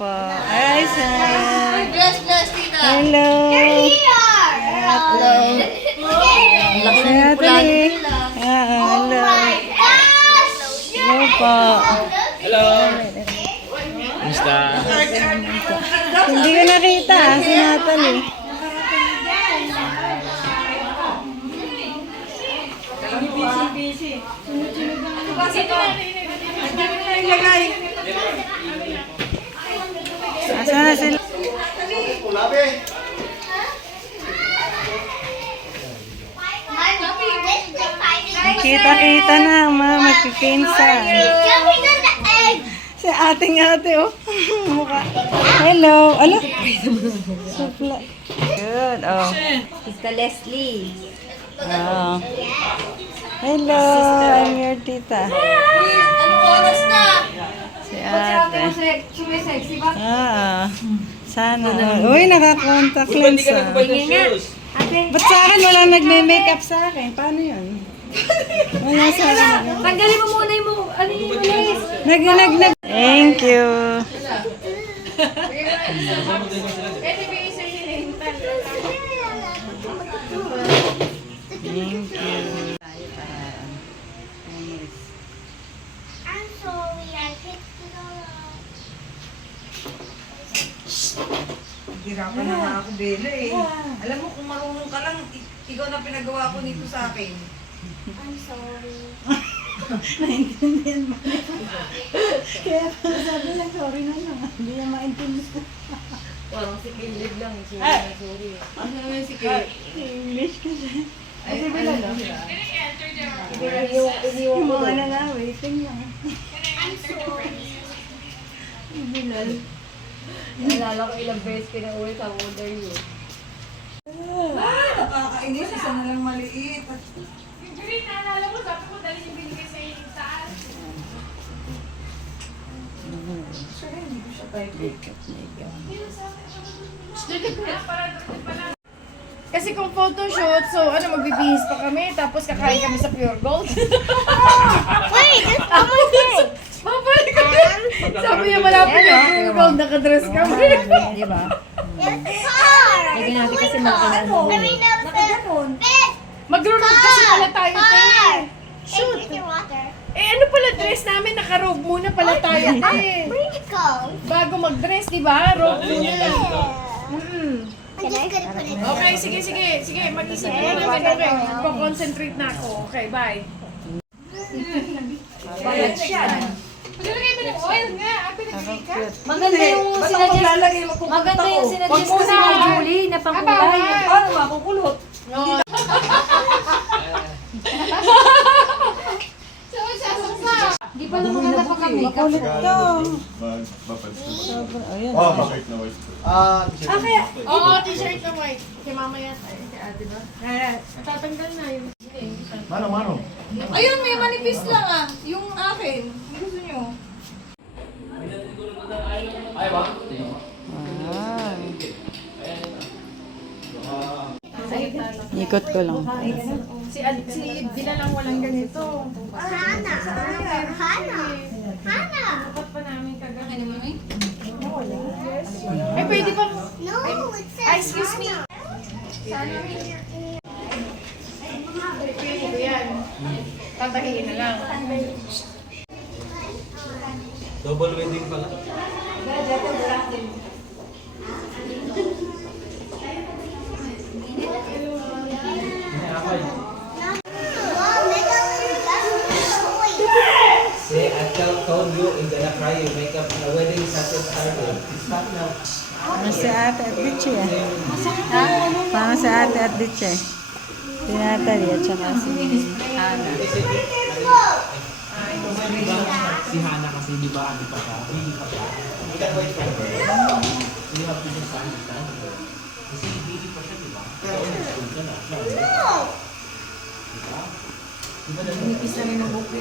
po. Hi, sir. Bless, Tita. Hello. Hello. Si Natalie. Hello. Hello po. Hello! Kumusta? Hindi ko nakita, si Natalie. Asa na sila? Kita-kita na ang mga magpipinsan. Si ating-ate, oh. Mukha. Hello. Ala. Supla. Good. Oh. Tita Leslie. Oh. Hello. I'm your tita. Anong oras na? Si ate. Sumisexy ba? Sana. Uy, naka-contact lens. Ba't sa akin wala nagme-makeup sa akin? Paano yun? Wala sa akin. Tanggalin mo muna yung ano yung lace. Nag. Thank you. Thank you. I'm sorry, I picked it all up. Hirapan na nga ako, Bella eh. Alam mo, kung marunong ka lang, ikaw na pinagawa ko nito sa akin. I'm sorry. Naintindihan mo. Kaya sabi lang, sorry na lang. Hindi niya maintindihan. Parang si Caleb lang. Sorry. Ano naman si Caleb? English kasi. Ay, ano lang. Yung mga ano na, waiting lang. I'm sorry. Bilal. Naalala ko ilang beses pinauwi sa order yun. Nakakainis, isa na lang maliit. Yung green, naalala mo, sabi mo, dali yung binigay sa iyo yung taas. Sorry, hindi ko siya type. Kasi kung photoshoot, so ano, magbibihis pa kami, tapos kakain kami sa Pure Gold. Wait, it's almost there. Babalik kami. Sabi niya malapit yung Pure Gold, nakadress kami. Di ba? It's the car. Lagyan natin kasi mga I mean, the bed. Mag-road kasi pala tayo, te. Car. Shoot. Hey, drink your water. Eh ano pala dress namin, naka-robe muna pala tayo, te. Where'd it go? Bago mag-dress, di ba? Robe muna. I'm just gonna put it Okay, sige. Mag-isip ka naman, okay. Concentrate na ako. Okay, bye. Bayad siya. Maglagay mo ng oil nga, pinag-drink ka. Maganda yung Ba't ako maglalagay? Maganda yung Wag mo sinadjust ko na. si Julie na pangkulay. Paano makukulot? No. Di pa naman maganda pa kami. Makulit to. Ayun. Oh, bakit na white? Oo, t-shirt na white. Kay mama yata. Kay ate ba? Natatanggal na yun. Mano. Ayun, may manipis lang ah. Yung akin. Gusto nyo? Ikot ko lang. Si Dila lang walang ganito. Hana. Hana. Hana. Dapat pa namin kagabi. Ano mami? Ay, pwede pa. No, it says Ay, excuse me. Hana. Pwede ko yan. Tatahiin na lang. Double wedding pala. Mom, make up your toy. See, I told you you're gonna cry your makeup and the wedding is not yet started. Stop now. Parang si ate at Ditche. Parang si ate at Ditche. Si Natalie at saka si Hana. Si Hana kasi di ba ano pa siya? Hindi pa siya. You can wait for her. You have to just understand her. Kasi hindi pa siya, di ba? Pero school ka na. No. Di ba? Nipis na rin ang buko.